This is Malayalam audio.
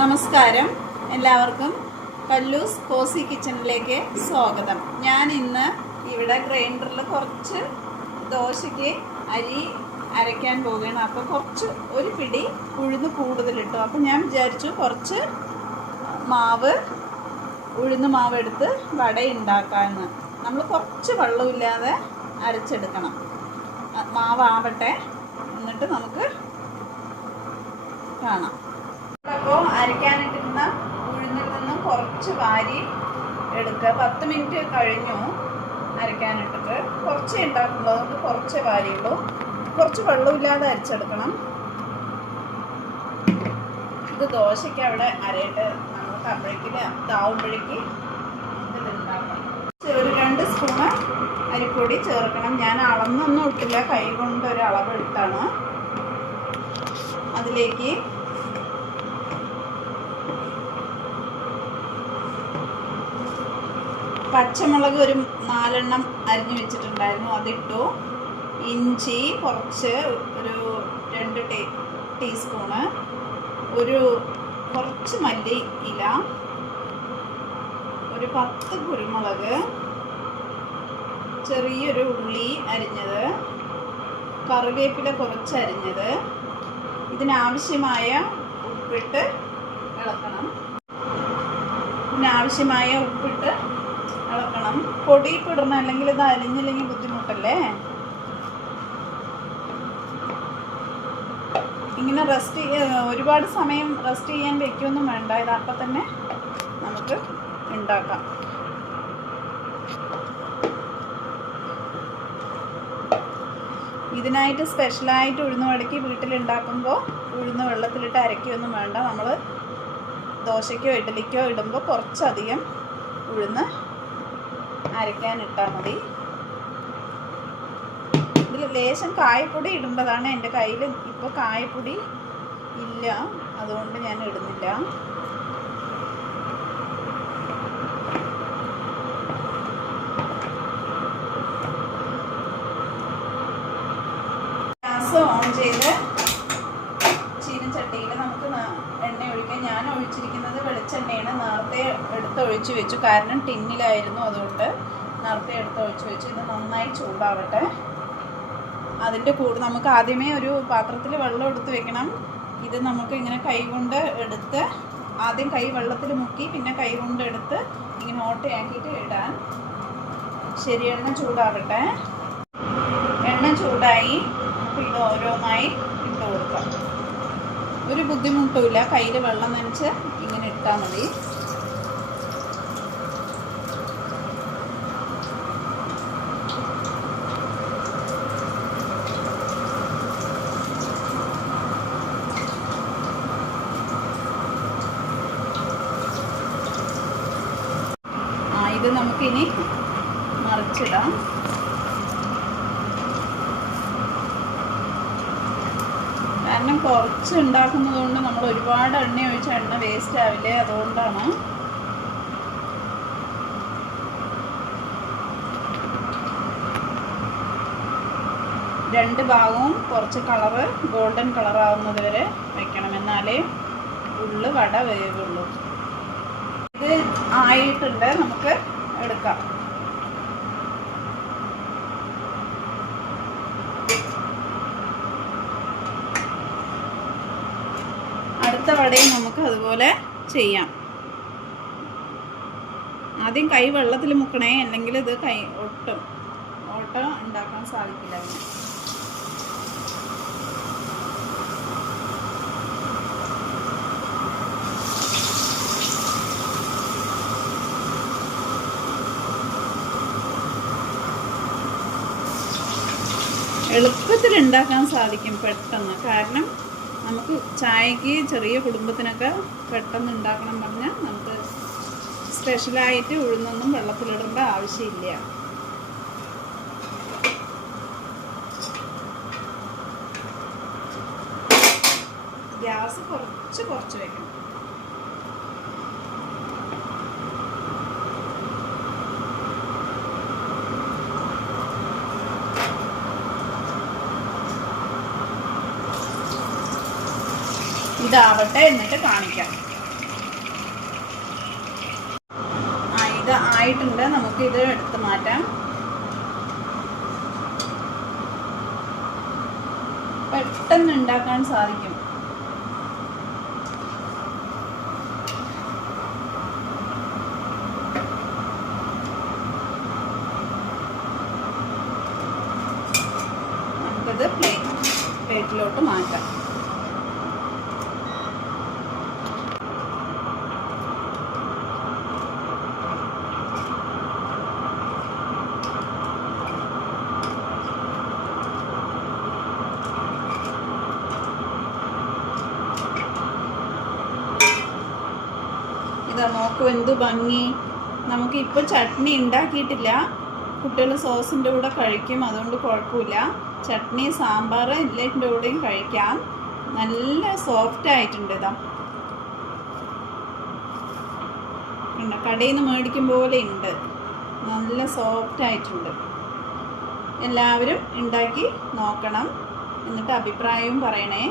നമസ്കാരം, എല്ലാവർക്കും കല്ലൂസ് കോസി കിച്ചണിലേക്ക് സ്വാഗതം. ഞാൻ ഇന്ന് ഇവിടെ ഗ്രൈൻഡറിൽ കുറച്ച് ദോശയ്ക്ക് അരി അരയ്ക്കാൻ പോവുകയാണ്. അപ്പോൾ ഒരു പിടി ഉഴുന്ന് കൂടുതലിട്ടു. അപ്പോൾ ഞാൻ വിചാരിച്ചു കുറച്ച് ഉഴുന്ന് മാവ് എടുത്ത് വട ഉണ്ടാക്കാമെന്ന്. നമ്മൾ കുറച്ച് വെള്ളമില്ലാതെ അരച്ചെടുക്കണം. മാവാവട്ടെ, എന്നിട്ട് നമുക്ക് കാണാം. അപ്പോൾ അരയ്ക്കാനിട്ടിരുന്ന ഉഴുന്നിൽ നിന്നും കുറച്ച് വാരി എടുക്കുക. 10 മിനിറ്റ് കഴിഞ്ഞു അരയ്ക്കാനിട്ടിട്ട്. കുറച്ചേ ഉണ്ടാക്കുള്ളൂ, അതുകൊണ്ട് കുറച്ചേ വാരിയുള്ളൂ. കുറച്ച് വെള്ളമില്ലാതെ അരച്ചെടുക്കണം. ഇത് ദോശയ്ക്ക് അവിടെ അരയിട്ട് നമുക്ക് അപ്പോഴേക്ക് ഇതാവുമ്പോഴേക്ക് ഇതുണ്ടാക്കണം. ഒരു 2 സ്പൂണ് അരിപ്പൊടി ചേർക്കണം. ഞാൻ അളന്നൊന്നും ഇട്ടില്ല, കൈ കൊണ്ട് ഒരു അളവ് എടുത്താണ്. അതിലേക്ക് പച്ചമുളക് ഒരു 4 എണ്ണം അരിഞ്ഞു വെച്ചിട്ടുണ്ടായിരുന്നു, അതിട്ടു. ഇഞ്ചി കുറച്ച്, ഒരു 2 ടീസ്പൂണ്. കുറച്ച് മല്ലി ഇല, ഒരു 10 കുരുമുളക്, ചെറിയൊരു ഉള്ളി അരിഞ്ഞത്, കറിവേപ്പില കുറച്ച് അരിഞ്ഞത്. ഇതിനാവശ്യമായ ഉപ്പിട്ട് ഇളക്കണം. പൊടി ഇടണം, അല്ലെങ്കിൽ ഇത് അരിഞ്ഞില്ലെങ്കിൽ ബുദ്ധിമുട്ടല്ലേ. ഇങ്ങനെ ഒരുപാട് സമയം റെസ്റ്റ് ചെയ്യാൻ വെക്കൊന്നും വേണ്ട. ഇത് അപ്പം തന്നെ നമുക്ക് ഉണ്ടാക്കാം. ഇതിനായിട്ട് സ്പെഷ്യലായിട്ട് ഉഴുന്ന് വടക്കി വീട്ടിലുണ്ടാക്കുമ്പോൾ ഉഴുന്ന് വെള്ളത്തിലിട്ട് അരയ്ക്കൊന്നും വേണ്ട. നമ്മൾ ദോശയ്ക്കോ ഇഡ്ഡലിക്കോ ഇടുമ്പോൾ കുറച്ചധികം ഉഴുന്ന് അരയ്ക്കാനിട്ടാൽ മതി. ഇതിൽ ലേശം കായപ്പൊടി ഇടേണ്ടതാണ്. എൻ്റെ കയ്യിൽ ഇപ്പോൾ കായപ്പൊടി ഇല്ല, അതുകൊണ്ട് ഞാൻ ഇടുന്നില്ല. ഗ്യാസ് ഓൺ ചെയ്ത് ചീനച്ചട്ടിയിൽ നമുക്ക് എണ്ണ ഒഴിക്കാം. ഞാൻ ഒഴിച്ചിരിക്കുന്നത് വെളിച്ചെണ്ണയാണ്. നേരത്തെ എടുത്തൊഴിച്ച് വെച്ചു, കാരണം ടിന്നിലായിരുന്നു, അതുകൊണ്ട് നേരത്തെ എടുത്തൊഴിച്ച് വെച്ചു. ഇത് നന്നായി ചൂടാവട്ടെ. അതിൻ്റെ കൂടെ നമുക്ക് ആദ്യമേ ഒരു പാത്രത്തിൽ വെള്ളം എടുത്ത് വെക്കണം. ഇത് നമുക്ക് ഇങ്ങനെ കൈ കൊണ്ട് എടുത്ത്, ആദ്യം കൈ വെള്ളത്തിൽ മുക്കി പിന്നെ കൈ കൊണ്ട് എടുത്ത് ഇങ്ങനെ ഓട്ടയാക്കിയിട്ട് ഇടാൻ. ശരി, എണ്ണ ചൂടാവട്ടെ. എണ്ണ ചൂടായി, നമുക്ക് ഇത് ഓരോന്നായി ഇട്ട് കൊടുക്കാം. ഒരു ബുദ്ധിമുട്ടുമില്ല, കയ്യിൽ വെള്ളം നനച്ച് ഇങ്ങനെ ഇട്ടാൽ മതി. ഇത് നമുക്കിനി മറിച്ചിടാം. കാരണം കുറച്ച് ഉണ്ടാക്കുന്നത് കൊണ്ട് നമ്മൾ ഒരുപാട് എണ്ണ ഒഴിച്ചാൽ എണ്ണ വേസ്റ്റ് ആവില്ലേ, അതുകൊണ്ടാണ്. രണ്ട് ഭാഗവും കുറച്ച് കളറ് ഗോൾഡൻ കളറാവുന്നത് വരെ വെക്കണം, എന്നാലേ വട വേവുള്ളൂ. ഇത് ആയിട്ടുണ്ട്, നമുക്ക് എടുക്കാം. അടുത്ത വടയും നമുക്ക് അതുപോലെ ചെയ്യാം. ആദ്യം കൈ വെള്ളത്തിൽ മുക്കണേ, അല്ലെങ്കിൽ ഇത് ഓട്ട ഉണ്ടാക്കാൻ സാധിക്കില്ല. എളുപ്പത്തിൽ ഉണ്ടാക്കാൻ സാധിക്കും പെട്ടെന്ന്. കാരണം നമുക്ക് ചായക്ക്, ചെറിയ കുടുംബത്തിനൊക്കെ പെട്ടെന്ന് ഉണ്ടാക്കണം പറഞ്ഞാൽ നമുക്ക് സ്പെഷ്യലായിട്ട് ഉഴുന്നൊന്നും വെള്ളത്തിലിടേണ്ട ആവശ്യമില്ല. ഗ്യാസ് കുറച്ച് വെക്കണം. ഇതാവട്ടെ, എന്നിട്ട് കാണിക്കാം. ആയിട്ടുണ്ട്. നമുക്കിത് എടുത്ത് മാറ്റാം. പെട്ടെന്ന് ഉണ്ടാക്കാൻ സാധിക്കും. നമുക്കിത് പ്ലേറ്റിലോട്ട് മാറ്റാം. ഇതാ നോക്കൂ എന്ത് ഭംഗി. നമുക്കിപ്പോൾ ചട്നി ഉണ്ടാക്കിയിട്ടില്ല. കുട്ടികൾ സോസിൻ്റെ കൂടെ കഴിക്കും, അതുകൊണ്ട് കുഴപ്പമില്ല. ചട്നി സാമ്പാർ എല്ലാറ്റിൻ്റെ കൂടെയും കഴിക്കാം. നല്ല സോഫ്റ്റ് ആയിട്ടുണ്ട്. ഇതാ കടയിൽ നിന്ന് മേടിക്കും പോലെ ഉണ്ട്. നല്ല സോഫ്റ്റ് ആയിട്ടുണ്ട്. എല്ലാവരും ഉണ്ടാക്കി നോക്കണം. എന്നിട്ട് അഭിപ്രായവും പറയണേ.